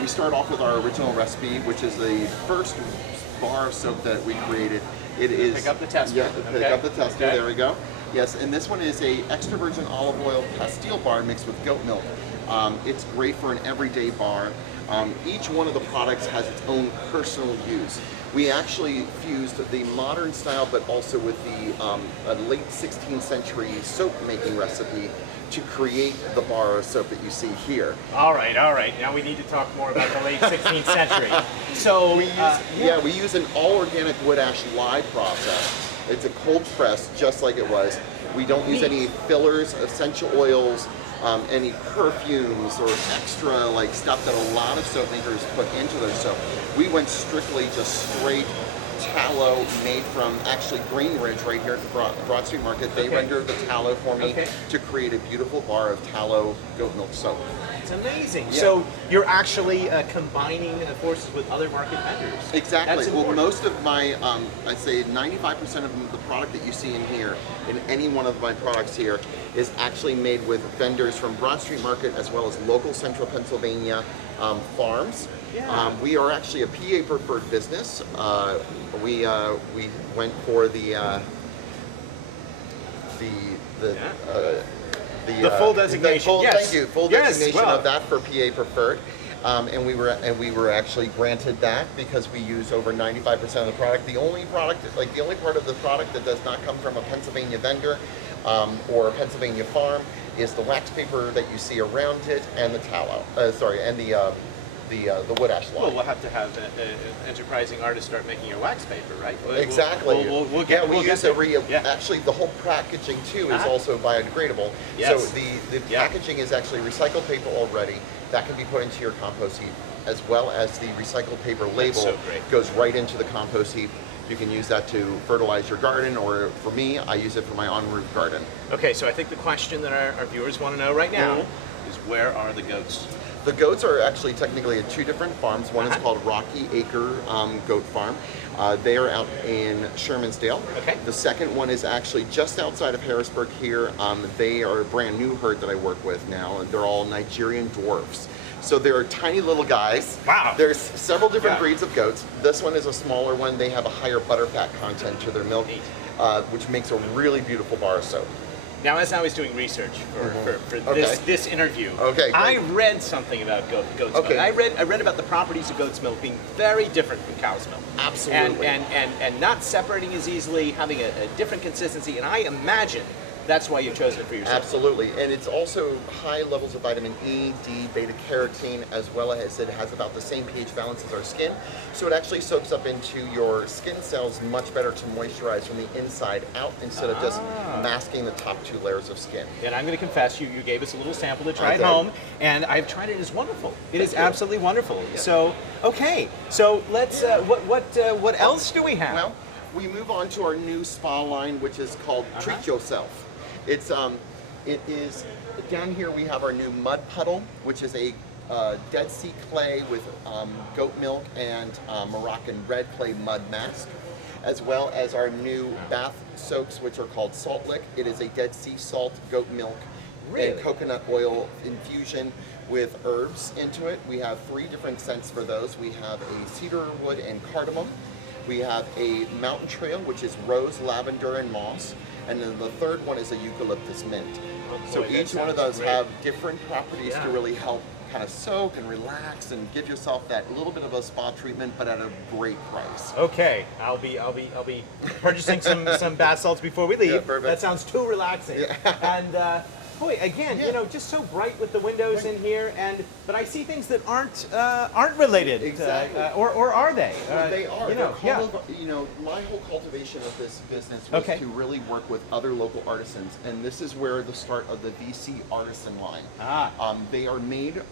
We start off with our original recipe, which is the first bar of soap that we created. It is pick up the tester. Yeah, pick up the tester. Okay. There we go. Yes, and this one is a extra virgin olive oil pastille bar mixed with goat milk. It's great for an everyday bar. Each one of the products has its own personal use. We actually fused the modern style, but also with the late 16th century soap making recipe to create the bar of soap that you see here. All right. Now we need to talk more about the late 16th century. So we use an all organic wood ash lye process. It's a cold press, just like it was. We don't use any fillers, essential oils, any perfumes or extra like stuff that a lot of soap makers put into their soap. We went strictly just straight tallow made from actually Green Ridge right here at the Broad Street Market. They rendered the tallow for me to create a beautiful bar of tallow goat milk soap. It's amazing. Yeah. So you're actually combining forces with other market vendors. Exactly. Well, most of my, I'd say 95% of the product that you see in here, in any one of my products here, is actually made with vendors from Broad Street Market as well as local central Pennsylvania farms. Yeah. We are actually a PA preferred business. We went for the full designation. Thank you. Full designation well. of that for PA preferred. And we were actually granted that because we use over 95% of the product. The only part of the product that does not come from a Pennsylvania vendor or a Pennsylvania farm is the wax paper that you see around it and the tallow. And the wood ash lye. Well, we'll have to have an enterprising artist start making your wax paper, right? Exactly. We'll get Actually, the whole packaging too is also biodegradable. Yes. So the packaging is actually recycled paper already. That can be put into your compost heap, as well as the recycled paper label goes right into the compost heap. You can use that to fertilize your garden, or for me, I use it for my on-roof garden. Okay, so I think the question that our viewers want to know right now is, where are the goats? The goats are actually technically at two different farms. One is called Rocky Acre Goat Farm. They are out in Shermansdale. Okay. The second one is actually just outside of Harrisburg here. They are a brand new herd that I work with now, and they're all Nigerian dwarfs. So they're tiny little guys. Wow. There's several different breeds of goats. This one is a smaller one. They have a higher butterfat content to their milk, which makes a really beautiful bar of soap. Now, as I was doing research for this interview, I read something about goat's milk. I read about the properties of goat's milk being very different from cow's milk. Absolutely. And not separating as easily, having a different consistency, and I imagine that's why you've chosen it for yourself. Absolutely, and it's also high levels of vitamin E, D, beta carotene, as well as it has about the same pH balance as our skin. So it actually soaks up into your skin cells much better to moisturize from the inside out instead of just masking the top two layers of skin. And I'm going to confess, you gave us a little sample to try at home, and I've tried it. It's wonderful. It is absolutely wonderful. Yeah. So, okay, so let's, what else do we have? Well, we move on to our new spa line, which is called Treat Yourself. It is, down here we have our new mud puddle, which is a Dead Sea clay with goat milk and Moroccan red clay mud mask, as well as our new bath soaps, which are called Salt Lick. It is a Dead Sea salt, goat milk, and coconut oil infusion with herbs into it. We have 3 different scents for those. We have a cedarwood and cardamom. We have a mountain trail, which is rose, lavender, and moss. And then the third one is a eucalyptus mint. So each one of those have different properties to really help kind of soak and relax and give yourself that little bit of a spa treatment, but at a great price. Okay, I'll be purchasing some bath salts before we leave. Yeah, that sounds too relaxing. And boy, again, you know, just so bright with the windows in here, but I see things that aren't related. Exactly. Or are they? Well, they are. You know, My whole cultivation of this business was to really work with other local artisans, and this is where the start of the VC Artisan line. They are made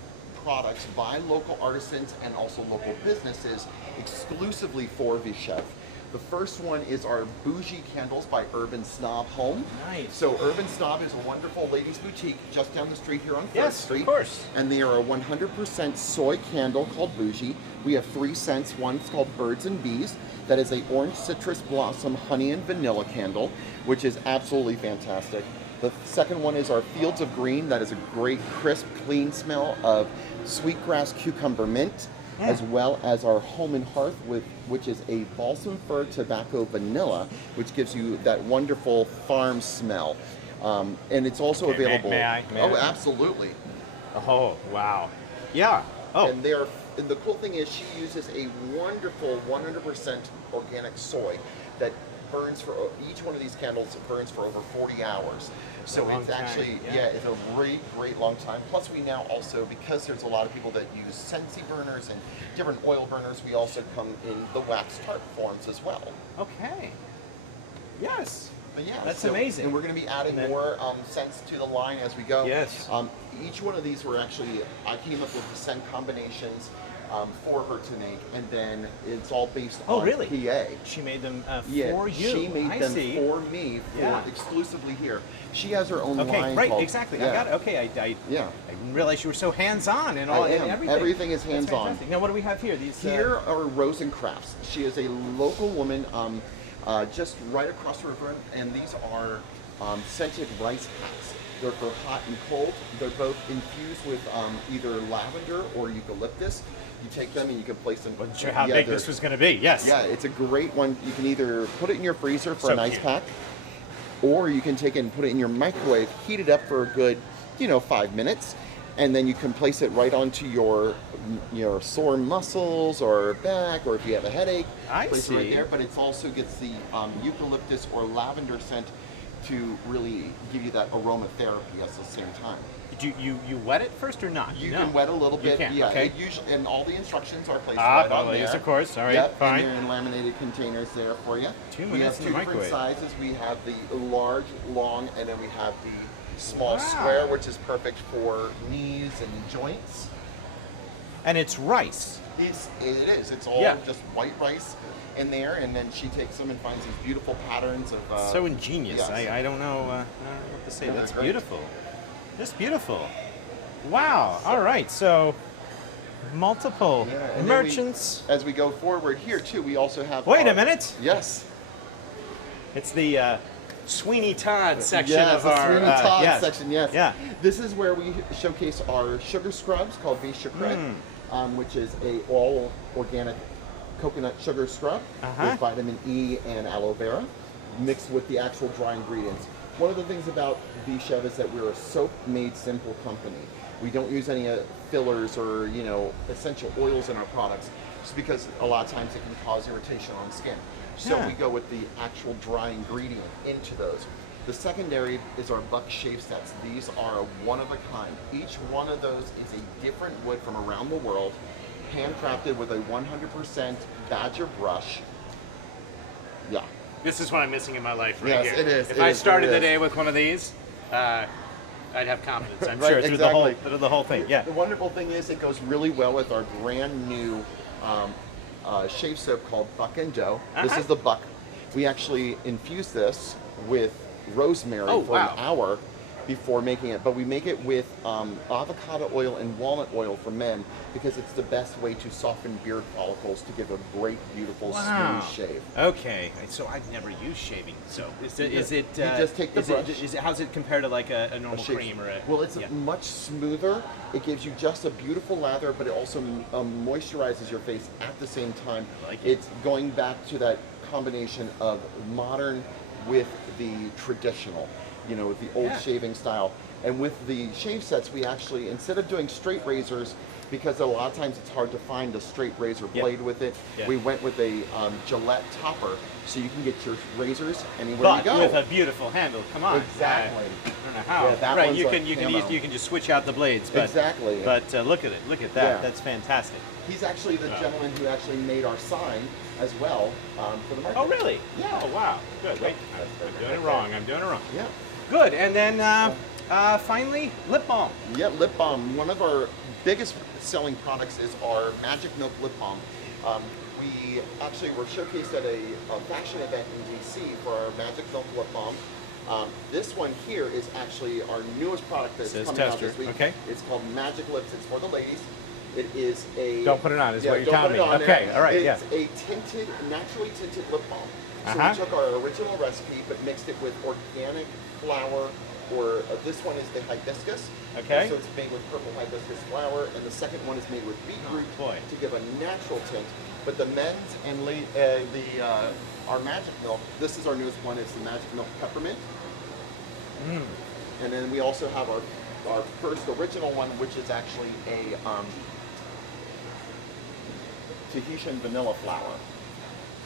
products by local artisans and also local businesses exclusively for Vie Chevre. The first one is our Bougie candles by Snob Home. Nice. So Snob is a wonderful ladies boutique just down the street here on 1st Street. Of course. And they are a 100% soy candle called Bougie. We have 3 scents. One's called Birds and Bees. That is a orange citrus blossom honey and vanilla candle, which is absolutely fantastic. The second one is our Fields of Green. That is a great, crisp, clean smell of sweetgrass, cucumber, mint, as well as our Home and Hearth, which is a balsam fir tobacco vanilla, which gives you that wonderful farm smell. And it's also available. May I? Absolutely. Oh, wow. Yeah. Oh. And the cool thing is she uses a wonderful 100% organic soy that burns for, each one of these candles burns for over 40 hours. So it's actually, it's a great long time. Plus we now also, because there's a lot of people that use Scentsy burners and different oil burners, we also come in the wax tart forms as well. Okay. Yes. But yeah, that's amazing. And we're going to be adding more scents to the line as we go. Yes. Each one of these were actually, I came up with the scent combinations for her to make, and then it's all based on PA. She made them for you. She made them for me, exclusively here. She has her own line. Right, called, exactly. I got it. Okay, I didn't realize you were so hands-on and all and everything. Everything is hands-on. Now, what do we have here? These here are Rose and Crafts. She is a local woman, just right across the river, and these are scented rice packs. They're for hot and cold. They're both infused with either lavender or eucalyptus. You take them and you can place them. Wasn't sure how big this was going to be. Yes. Yeah, it's a great one. You can either put it in your freezer for an ice pack, or you can take it and put it in your microwave, heat it up for a good, 5 minutes, and then you can place it right onto your sore muscles or back, or if you have a headache, place it right there. But it also gets the eucalyptus or lavender scent to really give you that aromatherapy at the same time. Do you wet it first or not? You can wet a little bit. You can. Yeah, okay. And all the instructions are placed right on there. Yes, of course. All right, yep, fine. And they're in laminated containers there for you. 2 minutes we have in the two different microwave. sizes. We have the large, long, and then we have the small square, which is perfect for knees and joints. And it's rice. It is. It's all just white rice in there, and then she takes them and finds these beautiful patterns of. So ingenious. Yes. I don't know what to say. That's beautiful. Just beautiful. Wow. All right. So multiple merchants. As we go forward here too, we also have. Wait a minute. Yes. It's the Sweeney Todd section of our. Sweeney Todd section. Yes. Yeah. This is where we showcase our sugar scrubs called Vie Chevre, which is a all organic coconut sugar scrub with vitamin E and aloe vera, mixed with the actual dry ingredients. One of the things about Vie Chevre is that we're a soap-made simple company. We don't use any fillers or essential oils in our products, just because a lot of times it can cause irritation on skin. So we go with the actual dry ingredient into those. The secondary is our Buck Shave Sets. These are a one of a kind. Each one of those is a different wood from around the world, handcrafted with a 100% badger brush. Yeah. This is what I'm missing in my life right here. Yes, it is. If I started the day with one of these, I'd have confidence, I'm sure, through the whole thing. Yeah. The wonderful thing is it goes really well with our brand new shave soap called Buck and Doe. This is the Buck. We actually infuse this with rosemary for an hour before making it, but we make it with avocado oil and walnut oil for men because it's the best way to soften beard follicles to give a great, beautiful, smooth shave. Okay, so I've never used shaving soap. Is it? You just take the brush. How's it compared to like a normal cream or a? Well, it's much smoother. It gives you just a beautiful lather, but it also moisturizes your face at the same time. It's going back to that combination of modern with the traditional. With the old shaving style. And with the shave sets, we actually, instead of doing straight razors, because a lot of times it's hard to find a straight razor blade with it, we went with a Gillette topper, so you can get your razors anywhere you go. With a beautiful handle, come on. Exactly. I don't know how. Right, you can just switch out the blades. But, exactly. But look at it, look at that, that's fantastic. He's actually the gentleman who actually made our sign as well for the market. Oh, really? Yeah. Oh, wow. Good. Wait, I'm doing it wrong. I'm doing it wrong. Yeah. Good, and then finally, lip balm. Yeah, lip balm. One of our biggest selling products is our Magic Milk Lip Balm. We actually were showcased at a fashion event in DC for our Magic Milk Lip Balm. This one here is actually our newest product that's coming out this week. Okay. It's called Magic Lips. It's for the ladies. It is a... Don't put it on, is what you're telling me. Okay, all right, It's a tinted, naturally tinted lip balm. So we took our original recipe, but mixed it with organic flower this one is the hibiscus. Okay. So it's made with purple hibiscus flower, and the second one is made with beetroot to give a natural tint. But the men's and our magic milk, this is our newest one, is the magic milk peppermint. And then we also have our first original one, which is actually a Tahitian vanilla flower.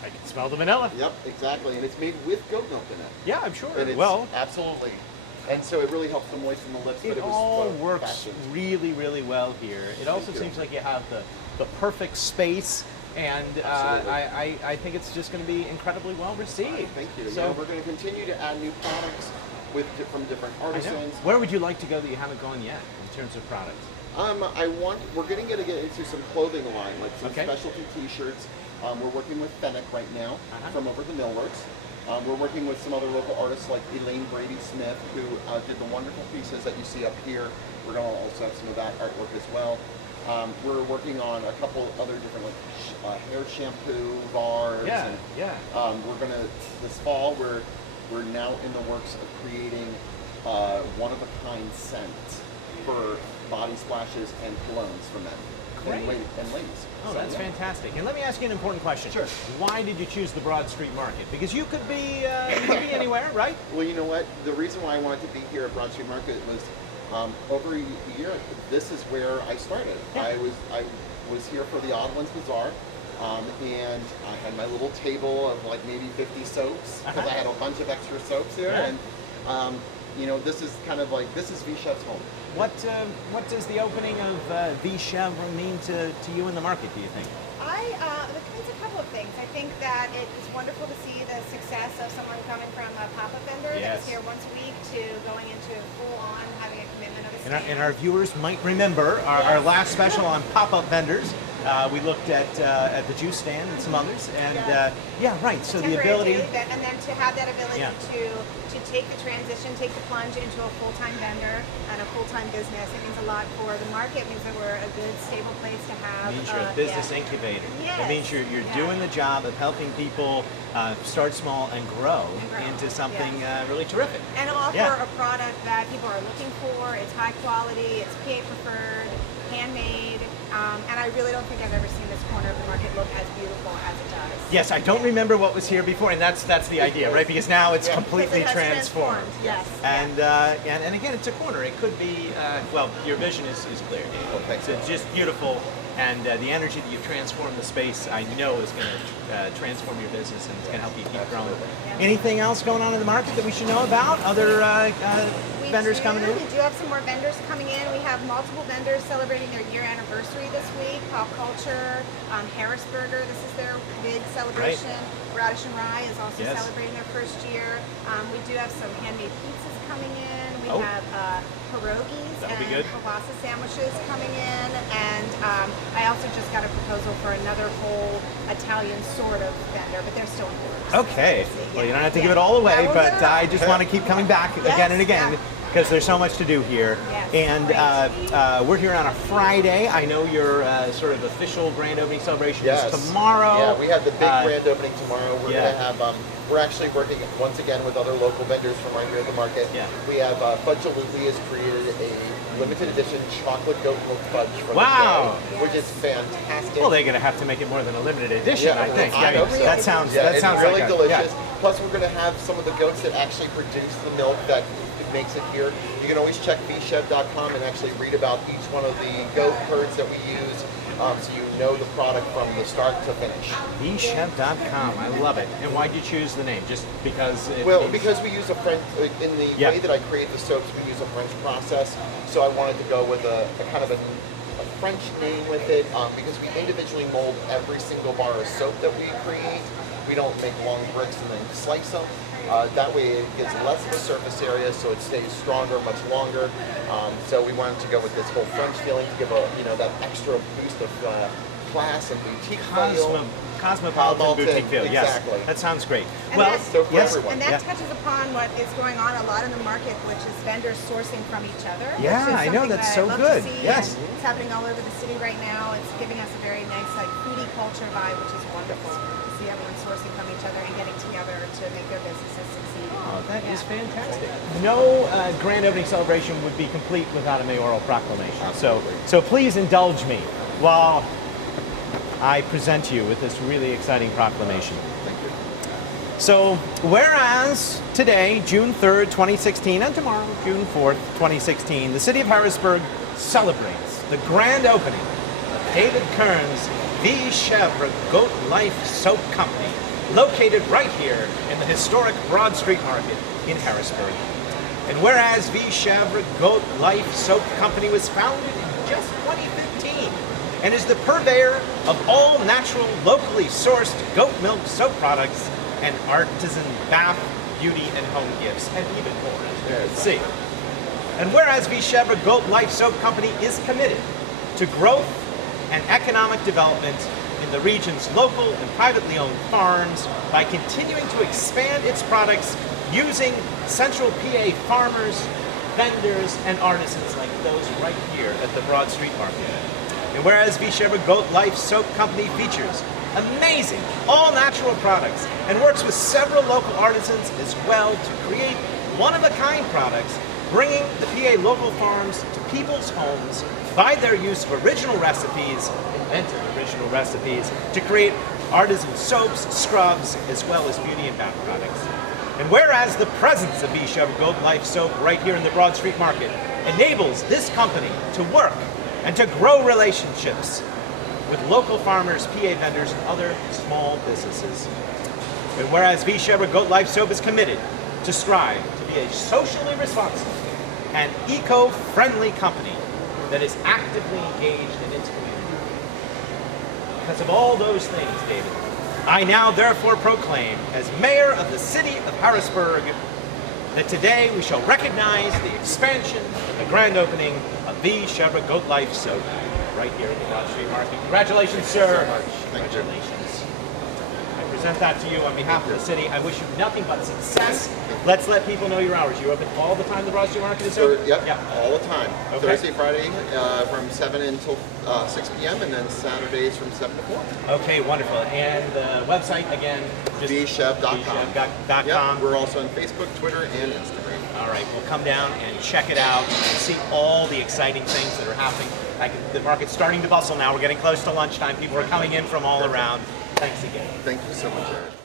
I can smell the vanilla. Yep, exactly, and it's made with goat milk in it. Yeah, I'm sure. And it's, well, absolutely. And so it really helps to moisten the lips. it but all was works fashioned. really, really well here. It also seems like you have the perfect space, and I think it's just going to be incredibly well received. Thank you. So we're going to continue to add new products from different I know. artisans. Where would you like to go that you haven't gone yet in terms of products? We're going to get into some clothing line, like some Okay. specialty T-shirts. We're working with Fennec right now from over the Millworks. We're working with some other local artists like Elaine Brady-Smith, who did the wonderful pieces that you see up here. We're going to also have some of that artwork as well. We're working on a couple other different hair shampoo bars. We're going to, this fall, we're now in the works of creating one-of-a-kind scents for body splashes and colognes for men. Great. And ladies. Oh, So, that's yeah. fantastic. And let me ask you an important question. Sure. Why did you choose the Broad Street Market? Because you could be anywhere, right? Well, you know what? The reason why I wanted to be here at Broad Street Market was over a year. This is where I started. Yeah. I was here for the Odd Ones Bazaar, and I had my little table of like maybe 50 soaps because I had a bunch of extra soaps there. Yeah. And you know, this is kind of like, this is Vie Chevre's home. What does the opening of Vie Chevre mean to you in the market, do you think? It's a couple of things. I think that it's wonderful to see the success of someone coming from a pop-up vendor that's here once a week to going into full-on having a commitment of a stand. And our viewers might remember our last special on pop-up vendors. We looked at the juice stand and some others, and yeah, right. So the ability, and then to have that ability to take the transition, take the plunge into a full-time vendor and a full-time business. It means a lot for the market. It means that we're a good, stable place to have. it means you're a business incubator. Yes. It means you're doing the job of helping people start small and grow into something really terrific. And offer a product that people are looking for. It's high quality. It's PA preferred, handmade. And I really don't think I've ever seen this corner of the market look as beautiful as it does. Yes, I don't remember what was here before, and that's the idea, right? Because now it's completely Because it has transformed. Yes. And again, it's a corner. It could be well, your vision is clear. Okay. So it's just beautiful, and the energy that you've transformed the space, I know, is going to transform your business, and it's going to help you keep growing. Anything else going on in the market that we should know about? Other vendors coming in? We do have some more vendors coming in. We have multiple vendors celebrating their year anniversary this week. Pop Culture, Harrisburger, this is their big celebration. Radish and Rye is also celebrating their first year. We do have some handmade pizzas coming in. We have pierogies and kielbasa sandwiches coming in. And I also just got a proposal for another whole Italian sort of vendor, but they're still in works. Okay. Well, you don't have to give it all away, but I just want to keep coming back again and again. Because there's so much to do here. And we're here on a Friday. I know your sort of official grand opening celebration is tomorrow. Yeah, we have the big grand opening tomorrow. We're going to have, we're actually working once again with other local vendors from right here at the market. We have Fudgealooly has created a limited edition chocolate goat milk fudge from the day, which is fantastic. Well, they're going to have to make it more than a limited edition, I think. I hope so. That sounds it's really like delicious. Plus, we're going to have some of the goats that actually produce the milk that makes it here. You can always check viechevre.com and actually read about each one of the goat herds that we use, so you know the product from the start to finish. Viechevre.com, I love it. And why'd you choose the name? Just because it because we use a French, in the way that I create the soaps, we use a French process, so I wanted to go with a kind of a French name with it, because we individually mold every single bar of soap that we create. We don't make long bricks and then slice them. That way it gets less of a surface area, so it stays stronger, much longer. So we wanted to go with this whole French feeling to give that extra boost of class and boutique feel. Cosmopolitan boutique feel. Exactly. Yes, that sounds great. And well, and that touches upon what is going on a lot in the market, which is vendors sourcing from each other. Yeah, I know, that's so good. Yes, it's happening all over the city right now. It's giving us a very nice foodie culture vibe, which is wonderful to see everyone sourcing from each other and getting together to make their businesses succeed. Oh, that is fantastic. No grand opening celebration would be complete without a mayoral proclamation. So please indulge me while I present you with this really exciting proclamation. Thank you. So, whereas today, June 3rd, 2016, and tomorrow, June 4th, 2016, the city of Harrisburg celebrates the grand opening of David Kern's Vie Chevre Goat Life Soap Company, located right here in the historic Broad Street Market in Harrisburg. And whereas Vie Chevre Goat Life Soap Company was founded in just 2015 and is the purveyor of all natural, locally sourced goat milk soap products and artisan bath, beauty, and home gifts, and even more, as you can see. And whereas Vie Chevre Goat Life Soap Company is committed to growth and economic development in the region's local and privately owned farms by continuing to expand its products using Central PA farmers, vendors, and artisans like those right here at the Broad Street Market. And whereas Vie Chevre Goat Life Soap Company features amazing, all-natural products and works with several local artisans as well to create one-of-a-kind products, bringing the PA local farms to people's homes by their use of original recipes, invented original recipes, to create artisan soaps, scrubs, as well as beauty and bath products. And whereas the presence of Vie Chevre Goat Life Soap right here in the Broad Street Market enables this company to work and to grow relationships with local farmers, PA vendors, and other small businesses. And whereas Vie Chevre Goat Life Soap is committed to strive to be a socially responsible and eco-friendly company that is actively engaged in its community. Because of all those things, David, I now therefore proclaim as mayor of the city of Harrisburg that today we shall recognize the expansion and the grand opening of Vie Chevre Goat Life Soap right here in the Broad Street Market. Congratulations, sir. Congratulations. I present that to you on behalf of the city. I wish you nothing but success. Let's let people know your hours. You're open all the time, the Broad Street Market is open? Yep, all the time. Okay. Thursday, Friday from 7 until 6 p.m. and then Saturdays from 7 to 4. Okay, wonderful. And the website, again? VieChevre.com. Viechevre.com. We're also on Facebook, Twitter, and Instagram. All right, we'll come down and check it out and see all the exciting things that are happening. Like the market's starting to bustle now. We're getting close to lunchtime. People are coming in from all around. Thanks again. Thank you so much, Eric.